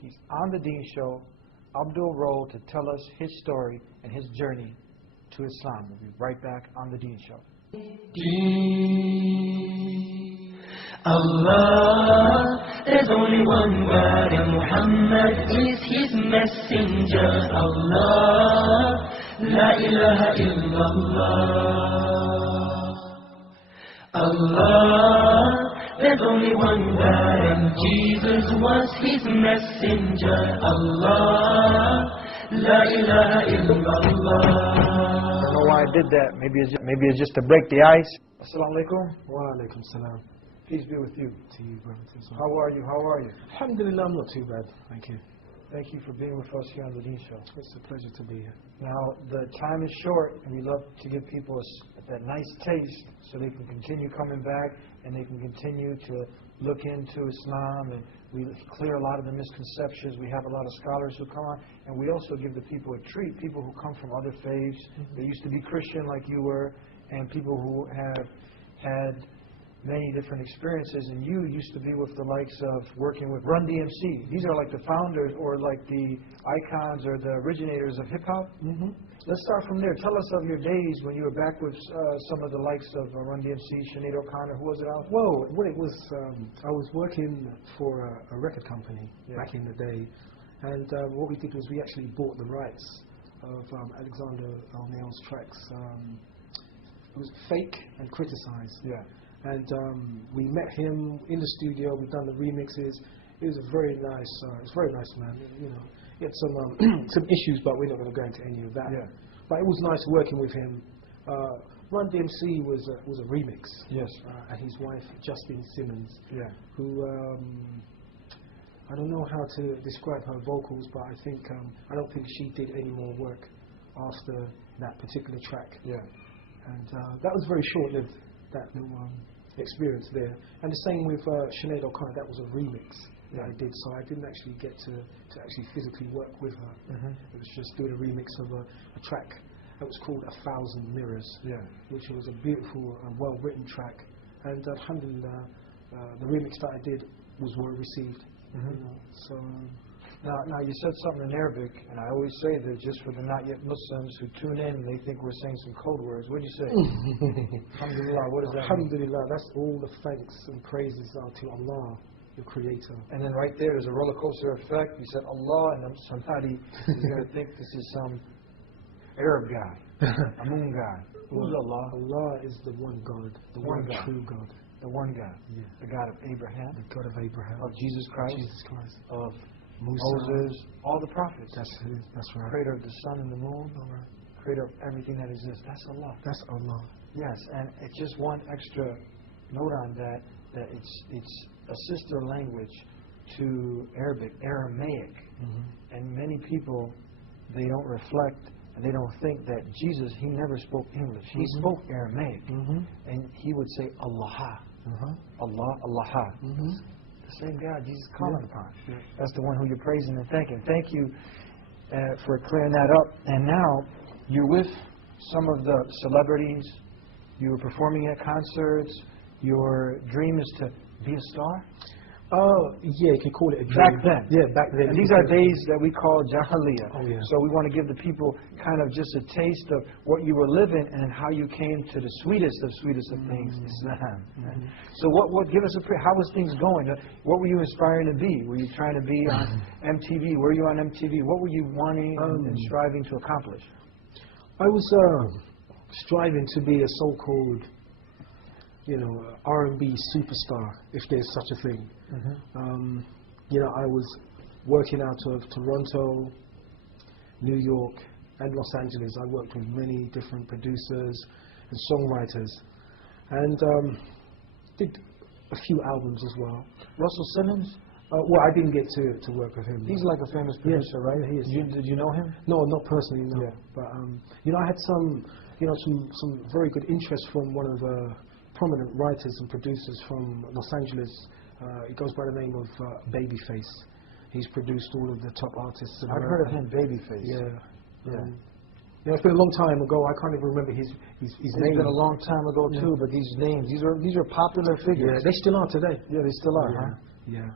He's on the Deen Show. Abdul Roll to tell us his story and his journey to Islam. We'll be right back on the Deen Show. Allah, there's only one God and Muhammad is his messenger. Allah, la ilaha illallah. Allah, there's only one God and Jesus was his messenger. Allah, la ilaha illallah. I don't know why I did that. Maybe it's just to break the ice. Assalamu alaikum. Wa alaikum salam. Peace be with you. To you, brother. How are you? How are you? Alhamdulillah, I'm not too bad. Thank you. Thank you for being with us here on the Deen Show. It's a pleasure to be here. Now, the time is short, and we love to give people that nice taste so they can continue coming back and they can continue to look into Islam, and we clear a lot of the misconceptions. We have a lot of scholars who come on, and we also give the people a treat, people who come from other faiths. They used to be Christian like you were, and people who have had many different experiences, and you used to be with the likes of working with Run DMC. These are like the founders or like the icons or the originators of hip-hop. Let's start from there. Tell us of your days when you were back with some of the likes of Run DMC, Sinead O'Connor. Who was it out? Well, it was, I was working for a record company back in the day, and what we did was we actually bought the rights of Alexander O'Neill's tracks. It was Fake and Criticize. Yeah. And we met him in the studio. We've done the remixes. It was a very nice, man. You know, he had some some issues, but we're not going to go into any of that. Yeah. But it was nice working with him. Run DMC was a remix. Yes. And his wife Justine Simmons. Yeah. Who I don't know how to describe her vocals, but I think I don't think she did any more work after that particular track. Yeah. And that was very short-lived. That little experience there, and the same with Sinead O'Connor. That was a remix that I did, so I didn't actually get to actually physically work with her. It was just doing a remix of a track that was called 1,000 Mirrors, which was a beautiful, well-written track, and alhamdulillah, the remix that I did was well received. You know, so. Now you said something in Arabic, and I always say that just for the not yet Muslims who tune in and they think we're saying some code words. What did you say? Alhamdulillah, what does that mean? Alhamdulillah, that's all the thanks and praises are to Allah, your Creator. And then right there's a roller coaster effect. You said Allah, and then somebody is going to think this is some Arab guy, a moon guy. Who's Allah? Allah is the one God, the one true God. The one God. Yeah. The God of Abraham. The God of Abraham. Of Jesus Christ. Jesus Christ. Of Moses, all the prophets. That's right. Creator of the sun and the moon. Creator of everything that exists. That's Allah. That's Allah. Yes, and it's just one extra note on that it's a sister language to Aramaic, and many people, they don't reflect and they don't think that Jesus, he never spoke English. He spoke Aramaic, and he would say Allah, Allah, Allah. Same God Jesus calling upon. That's the one who you're praising and thanking. Thank you for clearing that up. And now you're with some of the celebrities. You're performing at concerts. Your dream is to be a star? Yeah, you can call it a dream. Back then. Yeah, back then. And these are days that we call Jahiliyyah. Oh, yeah. So we want to give the people kind of just a taste of what you were living and how you came to the sweetest of things, Islam. So what give us how was things going? What were you aspiring to be? Were you trying to be on MTV? Were you on MTV? What were you wanting and striving to accomplish? I was striving to be a so-called, R&B superstar, if there's such a thing. I was working out of Toronto, New York, and Los Angeles. I worked with many different producers and songwriters, and did a few albums as well. Russell Simmons? Well, I didn't get to work with him. He's like a famous producer, right? He is. Did you know him? No, not personally, no. Yeah. But I had some very good interest from one of the prominent writers and producers from Los Angeles. He goes by the name of Babyface. He's produced all of the top artists. I've heard of him, Babyface. Yeah. It's been a long time ago. I can't even remember his name. It's been a long time ago too. But these names, these are popular figures. Yeah, they still are today. Yeah, they still are. Yeah.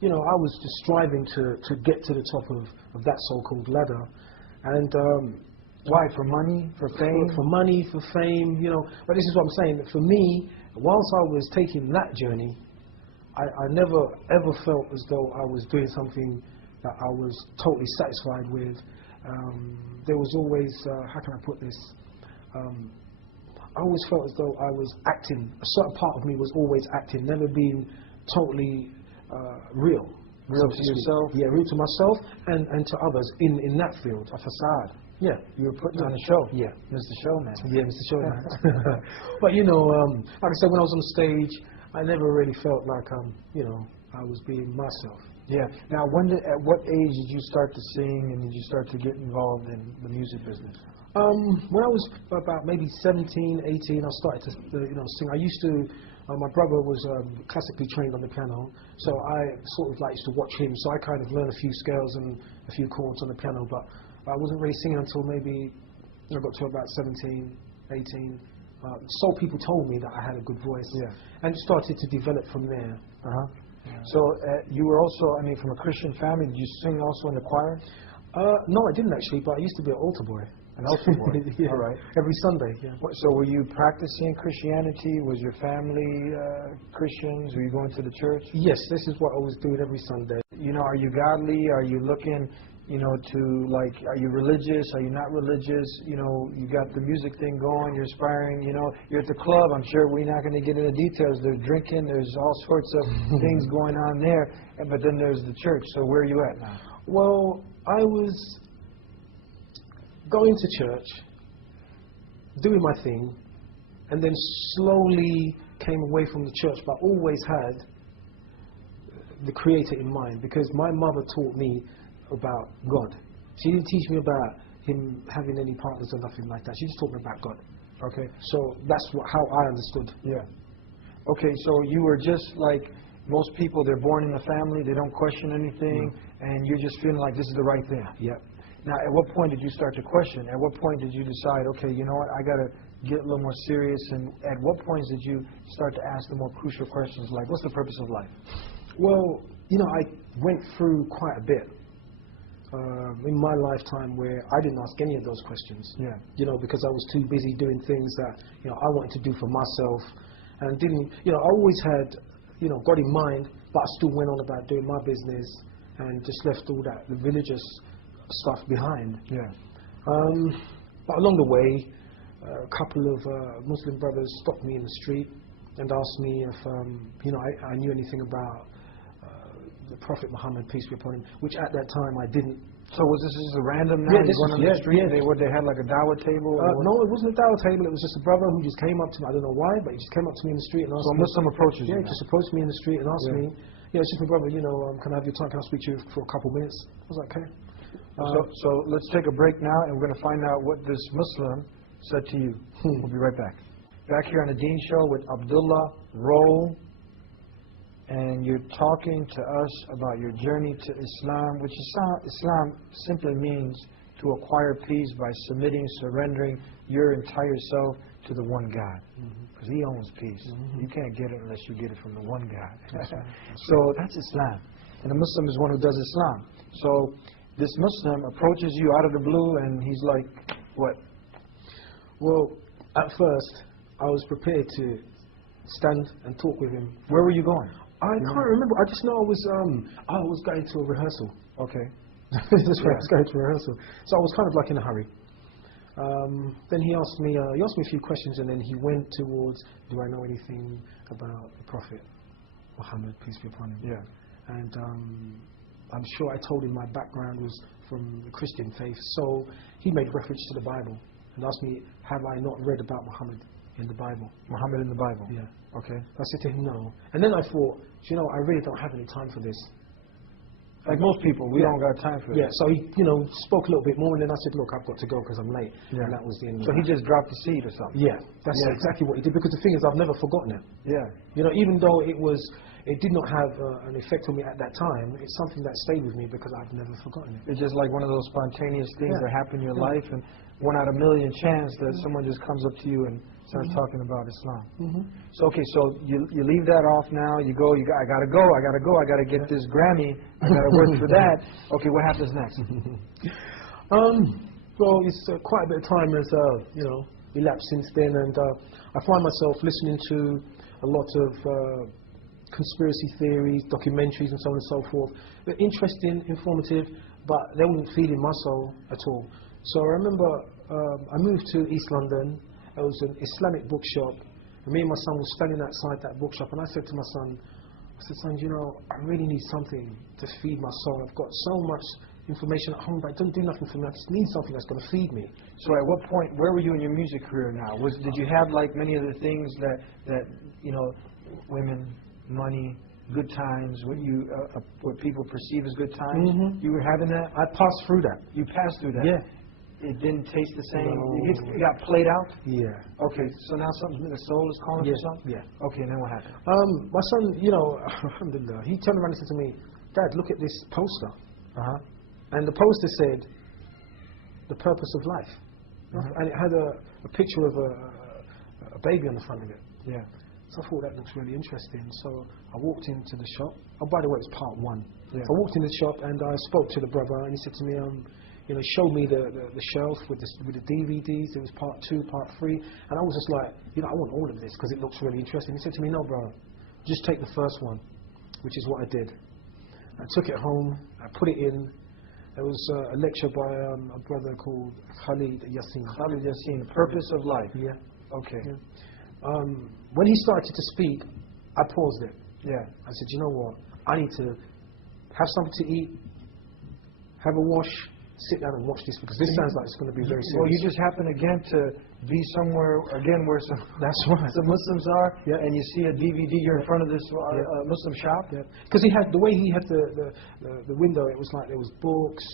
you know, I was just striving to get to the top of that so-called ladder. And why? For money? For fame? For money, for fame, you know. But this is what I'm saying. For me, whilst I was taking that journey, I never ever felt as though I was doing something that I was totally satisfied with. There was always, how can I put this? I always felt as though I was acting. A certain part of me was always acting, never being totally real. Real to yourself? Yeah, real to myself and to others in that field. A facade. Yeah. You were putting on a show. Yeah. Mr. Showman. Yeah, Mr. Showman. But you know, like I said, when I was on stage, I never really felt like you know, I was being myself. Yeah. Now, at what age did you start to sing, and did you start to get involved in the music business? When I was about maybe 17, 18, I started to you know, sing. I used to. My brother was classically trained on the piano, so I sort of like used to watch him. So I kind of learned a few scales and a few chords on the piano, but I wasn't really singing until maybe I got to about 17, 18. So people told me that I had a good voice, yeah, and it started to develop from there. Yeah. So you were also, I mean, from a Christian family. Did you sing also in the choir? No, I didn't actually, but I used to be an altar boy. An altar boy. Yeah. All right. Every Sunday. Yeah. So were you practicing Christianity? Was your family Christians? Were you going to the church? Yes, this is what I was doing every Sunday. You know, are you godly? Are you looking, you know, to like, are you religious? Are you not religious? You know, you got the music thing going, you're aspiring, you know, you're at the club. I'm sure we're not going to get into details. There's drinking, there's all sorts of things going on there. But then there's the church. So where are you at now? Well, I was going to church, doing my thing, and then slowly came away from the church, but always had the Creator in mind, because my mother taught me about God. She didn't teach me about Him having any partners or nothing like that. She just taught me about God. Okay. So that's how I understood. Yeah. Okay, so you were just like most people, they're born in the family, they don't question anything, and you're just feeling like this is the right thing. Yeah. Now, at what point did you start to question? At what point did you decide, okay, you know what, I got to get a little more serious? And at what points did you start to ask the more crucial questions, like, what's the purpose of life? Well, you know, I went through quite a bit in my lifetime where I didn't ask any of those questions. Yeah. You know, because I was too busy doing things that, you know, I wanted to do for myself, and didn't, you know, I always had, you know, God in mind, but I still went on about doing my business and just left all that, the religious stuff behind. Yeah. But along the way, a couple of Muslim brothers stopped me in the street and asked me if, you know, I knew anything about the Prophet Muhammad, peace be upon him, which at that time I didn't. So was this just a random night? Yeah, going on the street? Yeah. They had like a dawah table? No, it wasn't a dawah table. It was just a brother who just came up to me. I don't know why, but he just came up to me in the street and asked me. So Muslim approaches you? Yeah, just approached me in the street and asked me, yeah, it's just my brother, you know, can I have your time? Can I speak to you for a couple of minutes? I was like, okay. So let's take a break now, and we're going to find out what this Muslim said to you. We'll be right back. Back here on the Dean Show with Abdullah Roll, and you're talking to us about your journey to Islam, which Islam simply means to acquire peace by submitting, surrendering your entire self to the one God, because He owns peace. You can't get it unless you get it from the one God. So that's Islam, and a Muslim is one who does Islam. So this Muslim approaches you out of the blue, and he's like, what? Well, at first, I was prepared to stand and talk with him. Where were you going? I can't remember. I just know I was going to a rehearsal. Okay. That's right. I was going to a rehearsal. So I was kind of like in a hurry. Then he asked me a few questions, and then he went towards, do I know anything about the Prophet Muhammad, peace be upon him? Yeah. And I'm sure I told him my background was from the Christian faith. So he made reference to the Bible and asked me, have I not read about Muhammad in the Bible? Muhammad in the Bible? Yeah. Okay. I said to him, no. And then I thought, you know, I really don't have any time for this. Like most people, we don't got time for this. Yeah, so he, you know, spoke a little bit more, and then I said, look, I've got to go because I'm late. Yeah. And that was the end. So he just dropped the seed or something? Yeah, that's exactly what he did, because the thing is, I've never forgotten it. Yeah. You know, even though it was it did not have an effect on me at that time. It's something that stayed with me because I've never forgotten it. It's just like one of those spontaneous things Yeah. that happen in your Yeah. life, and 1 out of a million chance that someone just comes up to you and starts talking about Islam. So okay, so you leave that off now. You go. I gotta go. I gotta get this Grammy. I gotta work for that. Okay, what happens next? Well, it's quite a bit of time has elapsed since then, and I find myself listening to a lot of conspiracy theories, documentaries, and so on and so forth. They're interesting, informative, but they wouldn't feed in my soul at all. So I remember I moved to East London. It was an Islamic bookshop, and me and my son were standing outside that bookshop, and I said to my son, son, I really need something to feed my soul. I've got so much information at home, but it doesn't do nothing for me. I just need something that's going to feed me. So at what point, where were you in your music career now? Did you have like many of the things that women, money, good times, what people perceive as good times? You were having that? I passed through that. You passed through that? Yeah. It didn't taste the same? No. It got played out? Yeah. Okay, so now the soul is calling for something? Yeah. Okay, and then what happened? My son, alhamdulillah, he turned around and said to me, Dad, look at this poster. And the poster said, the purpose of life. And it had a picture of a baby on the front of it. Yeah. So I thought that looks really interesting. So I walked into the shop. Oh, by the way, it's part 1. Yeah. So I walked into the shop and I spoke to the brother, and he said to me, showed me the shelf with the DVDs. It was part 2, part 3, and I was just like, I want all of this because it looks really interesting. He said to me, no, bro, just take the first one, which is what I did. I took it home. I put it in. There was a lecture by a brother called Khalid Yassin. Khalid Yassin, The Purpose of Life. Yeah. Okay. Yeah. When he started to speak, I paused it. Yeah. I said, you know what? I need to have something to eat, have a wash, sit down and watch this, because this sounds like it's going to be very serious. Well, you just happen again to be somewhere again where some That's right. some Muslims are, Yeah. and you see a DVD. You're in front of this Muslim shop. Yeah. Because he had the way he had the window. It was like there was books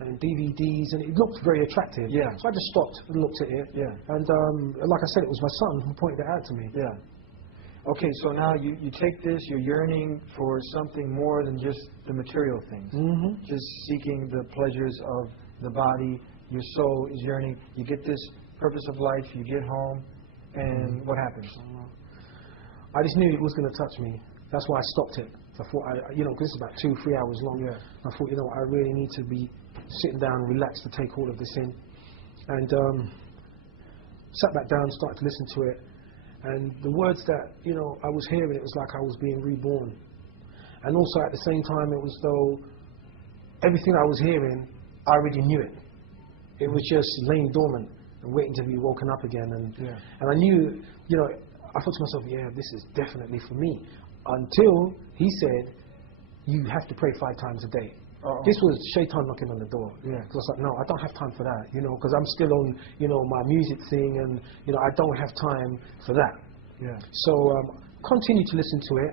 and DVDs, and it looked very attractive. Yeah. So I just stopped and looked at it. Yeah. And like I said, it was my son who pointed it out to me. Yeah. Okay, so now you take this. You're yearning for something more than just the material things. Just seeking the pleasures of the body. Your soul is yearning. You get this purpose of life. You get home, and what happens? I just knew it was going to touch me. That's why I stopped it. I thought, because this is about 2-3 hours long. Yeah. I thought, I really need to be sitting down, relaxed to take all of this in. And sat back down, started to listen to it. And the words that, I was hearing, it was like I was being reborn. And also at the same time, it was though everything I was hearing, I already knew it. It was just laying dormant and waiting to be woken up again. And I knew, I thought to myself, yeah, this is definitely for me. Until he said, you have to pray 5 times a day. This was Shaitan knocking on the door. Yeah. Because I was like, no, I don't have time for that, because I'm still on, my music thing, and, I don't have time for that. Yeah. So continue to listen to it,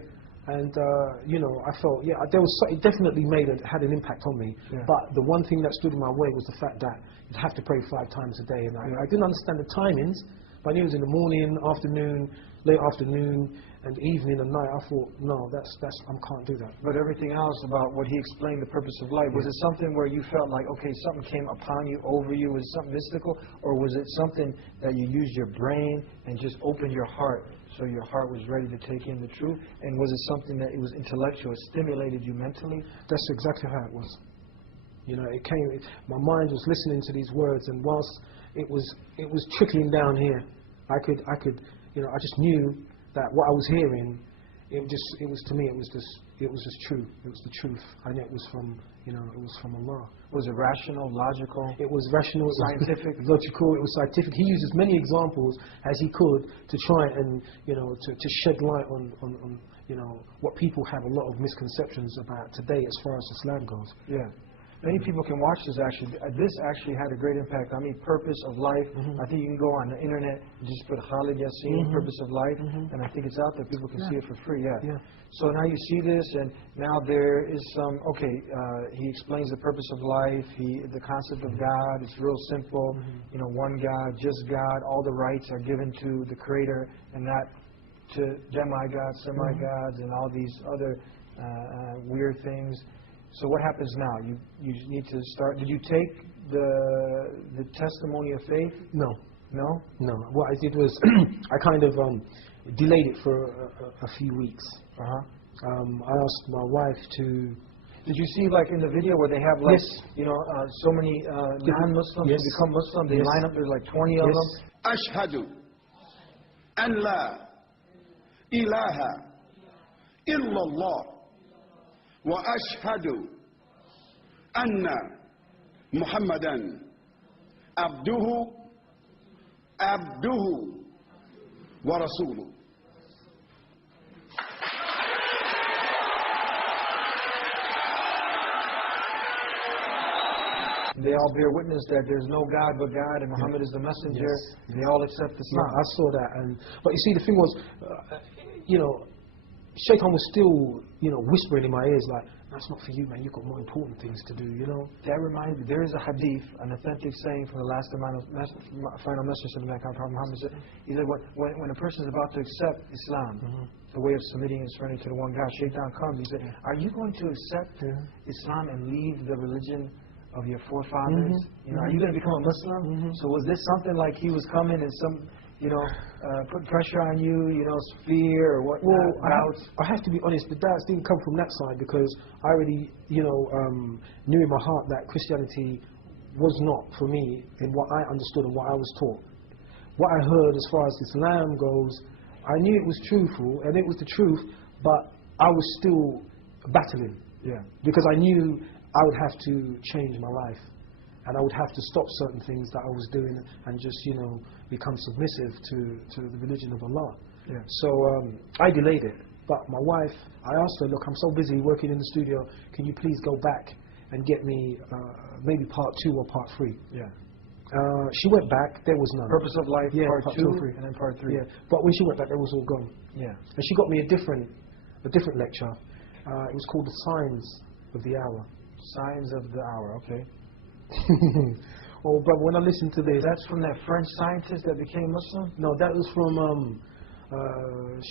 and, I felt, it definitely had an impact on me. Yeah. But the one thing that stood in my way was the fact that you'd have to pray 5 times a day, and I didn't understand the timings, but I knew it was in the morning, afternoon, late afternoon, and evening and night. I thought, no, I can't do that. But everything else about what he explained, the purpose of life, was it something where you felt like, okay, something came upon you, over you, was it something mystical, or was it something that you used your brain and just opened your heart, so your heart was ready to take in the truth? And was it something that it was intellectual, it stimulated you mentally? That's exactly how it was. It came. My mind was listening to these words, and whilst it was trickling down here, I could, I just knew that what I was hearing, it was to me, it was just true. It was the truth. I knew it was from, it was from Allah. Was it rational, logical? It was rational, scientific, logical. It was scientific. He used as many examples as he could to try and, to shed light on, what people have a lot of misconceptions about today as far as Islam goes. Yeah. Many people can watch this actually. This actually had a great impact on me. Purpose of life. I think you can go on the internet and just put Khalid Yassin, Purpose of Life, and I think it's out there. People can see it for free. Yeah. So now you see this, and now there is some. Okay, he explains the purpose of life. The concept of God. It's real simple. One God, just God. All the rights are given to the Creator, and that to demigods, semi-gods, and all these other weird things. So what happens now? You need to start. Did you take the testimony of faith? No. No? No. What I did was I kind of delayed it for a few weeks. I asked my wife to... Did you see, like in the video where they have, like, you know, so many non-Muslims who become Muslim? They line up. There's like 20 of them. أشهد أن لا إله إلا الله وأشهد أن محمدا عبده ورسوله. They all bear witness that there's no God but God, and Muhammad is the messenger. Yes. They all accept Islam. Yeah, I saw that, but you see, the thing was, you know, Shaitan was still, you know, whispering in my ears like, "That's not for you, man. You've got more important things to do." You know. That reminds me. There is a hadith, an authentic saying from the last final message of the Prophet Muhammad. He said, when a person is about to accept Islam, the way of submitting and surrendering to the one God, Shaitan comes. He said, "Are you going to accept Islam and leave the religion of your forefathers? You know, are you going to become a Muslim?" So was this something like he was coming and some, you know, put pressure on you, you know, fear or what? Well, I have to be honest. The doubts didn't come from that side because I already, you know, knew in my heart that Christianity was not for me in what I understood and what I was taught. What I heard as far as Islam goes, I knew it was truthful and it was the truth, but I was still battling. Yeah. Because I knew I would have to change my life, and I would have to stop certain things that I was doing and just, you know, become submissive to the religion of Allah. Yeah. So I delayed it. But my wife, I asked her, "Look, I'm so busy working in the studio. Can you please go back and get me maybe part 2 or part 3?" Yeah. She went back. There was none. Purpose of Life, part 2, and then part 3. Yeah. But when she went back, it was all gone. Yeah. And she got me a different lecture. It was called The Signs of the Hour. Signs of the Hour, okay. Oh, but when I listened to this... That's from that French scientist that became Muslim? No, that was from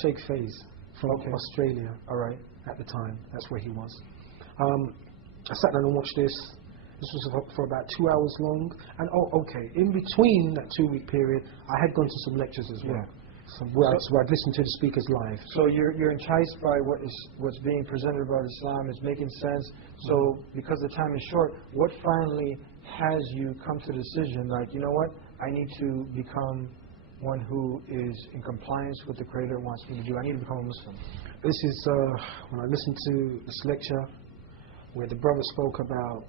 Sheikh Faiz from Australia. All right. At the time, that's where he was. I sat down and watched this. This was for about 2 hours long. And in between that 2-week period, I had gone to some lectures as well. Yeah. So I'd listened to the speakers live. So you're enticed by what's being presented about Islam. It's making sense. So because the time is short, what finally has you come to the decision, like, you know what, I need to become one who is in compliance with the Creator wants me to do. I need to become a Muslim. This is when I listened to this lecture where the brother spoke about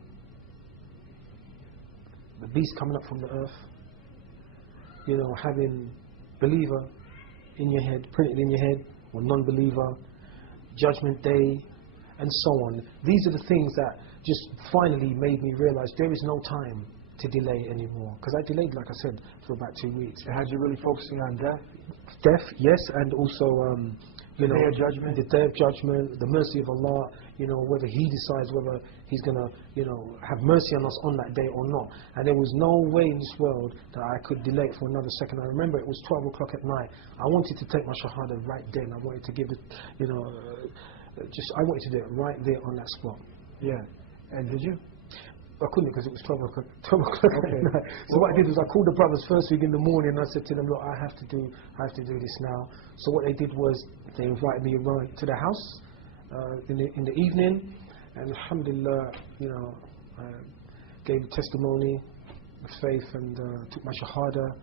the beast coming up from the earth, you know, having believer in your head, printed in your head, or non-believer, Judgment Day, and so on. These are the things that just finally made me realize there is no time to delay anymore. Because I delayed, like I said, for about 2 weeks. It had you really focusing on death? Death, yes, and also, you know, Day of Judgment. The Day of Judgment, the mercy of Allah, you know, whether He decides whether He's going to, you know, have mercy on us on that day or not. And there was no way in this world that I could delay it for another second. I remember it was 12 o'clock at night. I wanted to take my shahada right then. I wanted to give it, you know, I wanted to do it right there on that spot. Yeah. And did you? I couldn't because it was 12 o'clock at night. So what I did was I called the brothers first thing in the morning and I said to them, "Look, I have to do this now." So what they did was they invited me around to the house in the evening, and alhamdulillah, you know, I gave testimony of faith and took my shahada,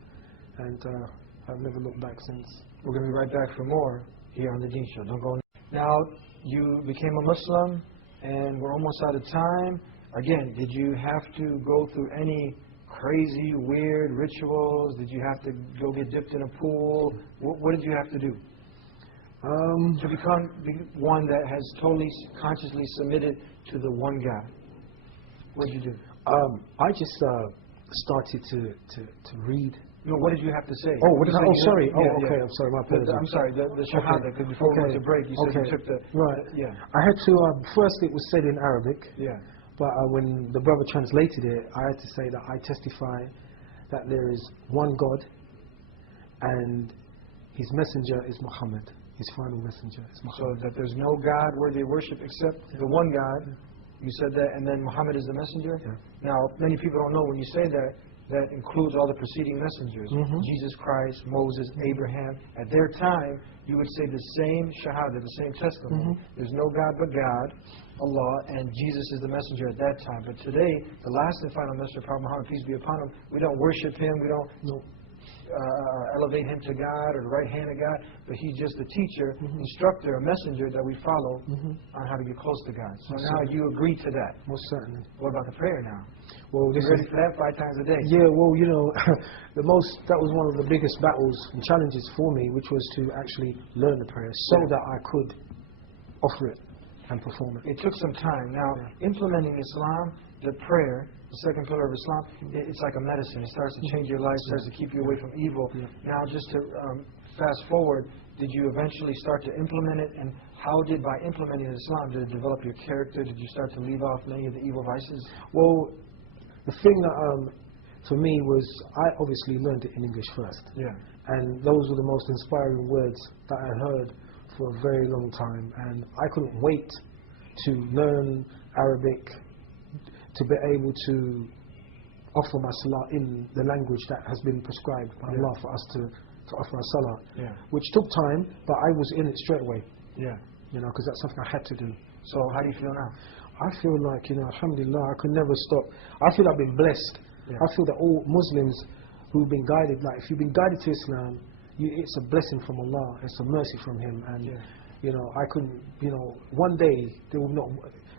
and I've never looked back since. We're going to be right back for more here on the Deen Show. Don't go. Now, you became a Muslim, and we're almost out of time. Again, did you have to go through any crazy, weird rituals? Did you have to go get dipped in a pool? What did you have to do to become one that has totally consciously submitted to the one God? What did you do? I just started to read. No, what did you have to say? Oh, what did I? Oh, sorry. Yeah, okay. I'm sorry. My apologies. I'm sorry. The shahada. Because before we went to break, you said you took the right. Yeah. I had to. First, it was said in Arabic. Yeah. But when the brother translated it, I had to say that I testify that there is one God, and His messenger is Muhammad. His final messenger. So that there's no God worthy of worship except the one God. You said that, and then Muhammad is the messenger? Yeah. Now, many people don't know when you say that, that includes all the preceding messengers. Jesus Christ, Moses, Abraham. At their time, you would say the same shahada, the same testimony. There's no God but God, Allah, and Jesus is the messenger at that time. But today, the last and final messenger, Prophet Muhammad, peace be upon him, we don't worship him, we don't elevate him to God or the right hand of God, but he's just a teacher, instructor, a messenger that we follow on how to get close to God. So now you agree to that. Most certainly. What about the prayer now? Well, You ready for that 5 times a day? Yeah, well, you know, that was one of the biggest battles and challenges for me, which was to actually learn the prayer so that I could offer it and perform it. It took some time. Now, implementing Islam, the prayer, the second pillar of Islam, it's like a medicine. It starts to change your life, starts to keep you away from evil. Now, just to fast forward, did you eventually start to implement it? And how did, by implementing Islam, did it develop your character? Did you start to leave off many of the evil vices? Well, the thing that for me was, I obviously learned it in English first. Yeah. And those were the most inspiring words that I heard for a very long time. And I couldn't wait to learn Arabic, to be able to offer my salah in the language that has been prescribed by Allah for us to offer our salah. Which took time, but I was in it straight away. Yeah. You know, because that's something I had to do. So how do you feel now? I feel like, you know, alhamdulillah, I could never stop. I feel I've been blessed. I feel that all Muslims who've been guided, like if you've been guided to Islam, it's a blessing from Allah, it's a mercy from Him. And, you know, I couldn't, you know, one day, there will not,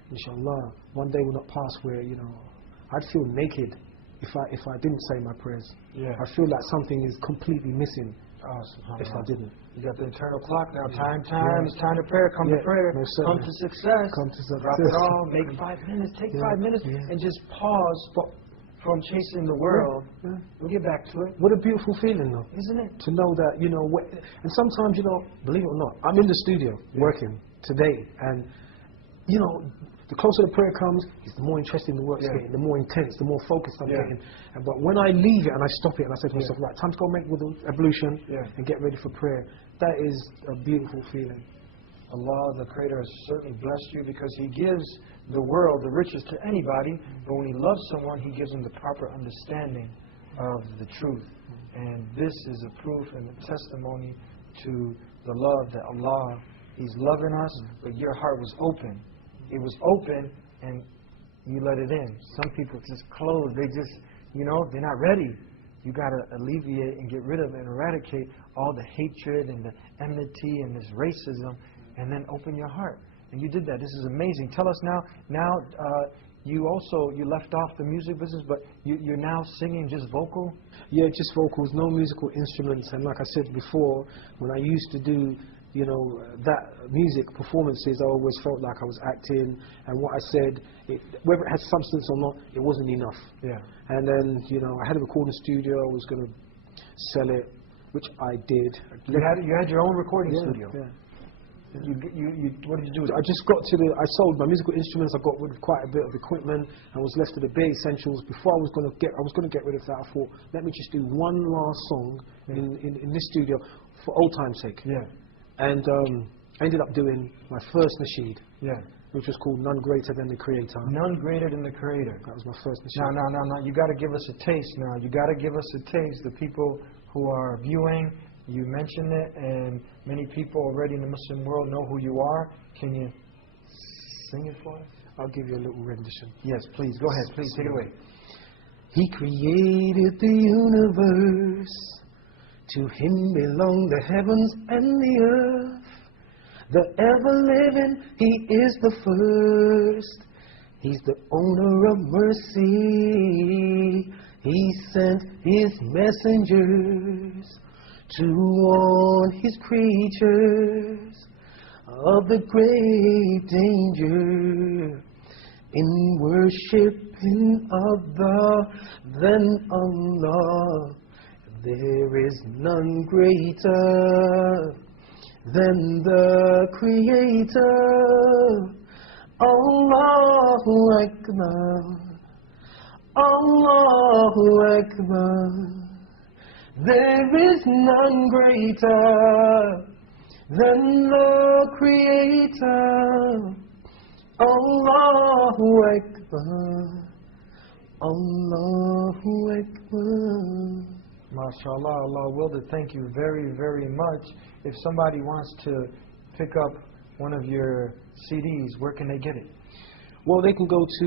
inshallah, one day will not pass where, you know, I'd feel naked if I didn't say my prayers. I feel like something is completely missing if I didn't. You got the internal clock now. Time. It's time to prayer. Come to prayer. Come to success. Drop it all. Make 5 minutes. Take 5 minutes and just pause from chasing the world. We'll get back to it. What a beautiful feeling, though, isn't it? To know that, you know, and sometimes, you know, believe it or not, I'm in the studio working today, and you know, the closer the prayer comes, the more interesting the work's getting, the more intense, the more focused I'm getting. But when I leave it and I stop it and I say to myself, right, time to go make wudu, ablution, and get ready for prayer, that is a beautiful feeling. Allah, the Creator, has certainly blessed you because He gives the world the riches to anybody, but when He loves someone, He gives them the proper understanding of the truth. And this is a proof and a testimony to the love that Allah, He's loving us, but your heart was open. It was open and you let it in. Some people just close. They just, you know, they're not ready. You got to alleviate and get rid of and eradicate all the hatred and the enmity and this racism, and then open your heart. And you did that. This is amazing. Tell us now, you left off the music business, but you're now singing just vocal? Yeah, just vocals, no musical instruments. And like I said before, when I used to do, you know, that music performances, I always felt like I was acting, and what I said, whether it had substance or not, it wasn't enough. And then, you know, I had a recording studio, I was going to sell it, which I did. You had your own recording studio? What did you do? I just got to I sold my musical instruments, I got rid of quite a bit of equipment, and was left with the bare essentials. Before I was going to get rid of that, I thought, let me just do one last song in this studio for old time's sake. And I ended up doing my first nasheed, which was called None Greater Than the Creator. None Greater Than the Creator. That was my first nasheed. Now, you got to give us a taste now. You got to give us a taste. The people who are viewing, you mentioned it, and many people already in the Muslim world know who you are. Can you sing it for us? I'll give you a little rendition. Yes, please. Go ahead. Please, take it away. He created the universe. To Him belong the heavens and the earth. The ever-living, He is the first. He's the owner of mercy. He sent His messengers to warn His creatures of the great danger in worshiping other than Allah. There is none greater than the Creator. Allahu Akbar, Allahu Akbar. There is none greater than the Creator. Allahu Akbar, Allahu Akbar. MashaAllah, Allah will. Thank you very, very much. If somebody wants to pick up one of your CDs, where can they get it? Well, they can go to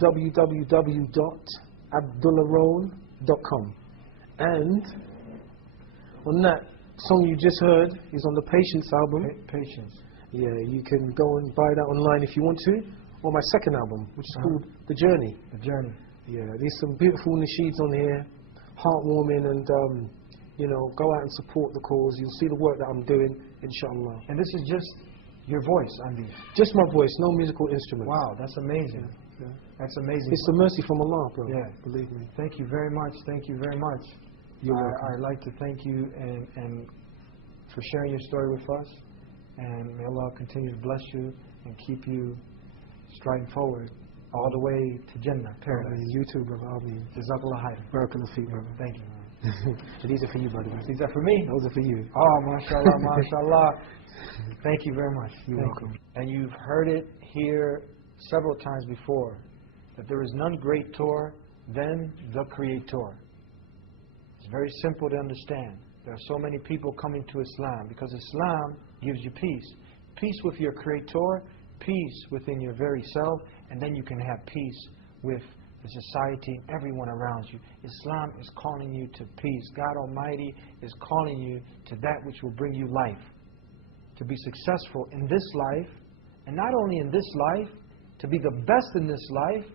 www.abdullahroll.com. And on that song you just heard is on the Patience album. Patience. Yeah, you can go and buy that online if you want to. Or my second album, which is called The Journey. The Journey. Yeah, there's some beautiful nasheeds on here, heartwarming, and you know, go out and support the cause. You'll see the work that I'm doing, inshallah. And this is just your voice, Andy? Just my voice, no musical instrument. Wow, that's amazing. Yeah. That's amazing. It's the mercy from Allah, bro. Yeah. Believe me. Thank you very much. Thank you very much. You're welcome. I'd like to thank you and for sharing your story with us. And may Allah continue to bless you and keep you striding forward all the way to Jannah, paradise. You too, brother. Jazakallah khairan. Barakallah feet, brother. Thank you. And these are for you, brother. These are for me? Those are for you. Oh, mashallah, mashallah. Thank you very much. You're welcome. And you've heard it here several times before, that there is none greater than the Creator. It's very simple to understand. There are so many people coming to Islam because Islam gives you peace. Peace with your Creator, peace within your very self, and then you can have peace with the society and everyone around you. Islam is calling you to peace. God Almighty is calling you to that which will bring you life. To be successful in this life, and not only in this life, to be the best in this life,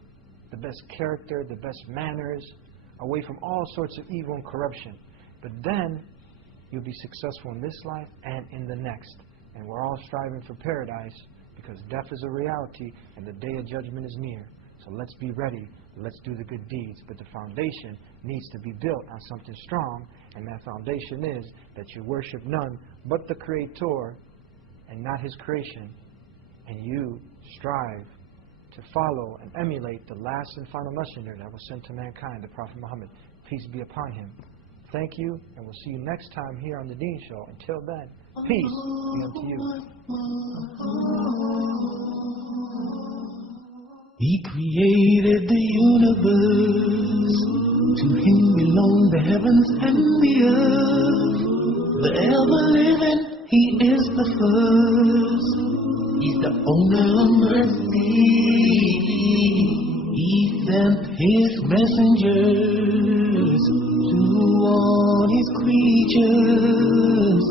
the best character, the best manners, away from all sorts of evil and corruption. But then, you'll be successful in this life and in the next. And we're all striving for paradise because death is a reality and the day of judgment is near. So let's be ready. Let's do the good deeds. But the foundation needs to be built on something strong, and that foundation is that you worship none but the Creator and not His creation, and you strive to follow and emulate the last and final messenger that was sent to mankind, the Prophet Muhammad. Peace be upon him. Thank you, and we'll see you next time here on the Deen Show. Until then, peace be unto you. He created the universe. To Him belong the heavens and the earth. The ever-living, He is the first. He's the owner of mercy. He sent His messengers to all His creatures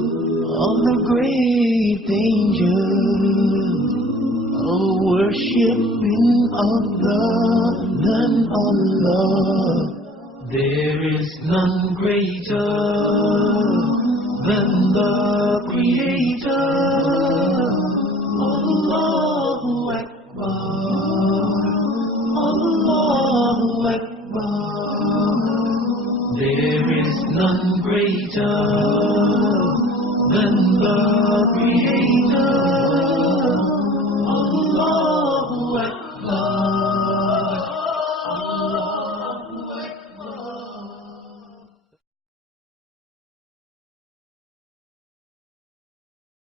of the great dangers of worshiping other than Allah. There is none greater than the Creator. Allahu Akbar, Allahu Akbar. There is none greater than the Creator.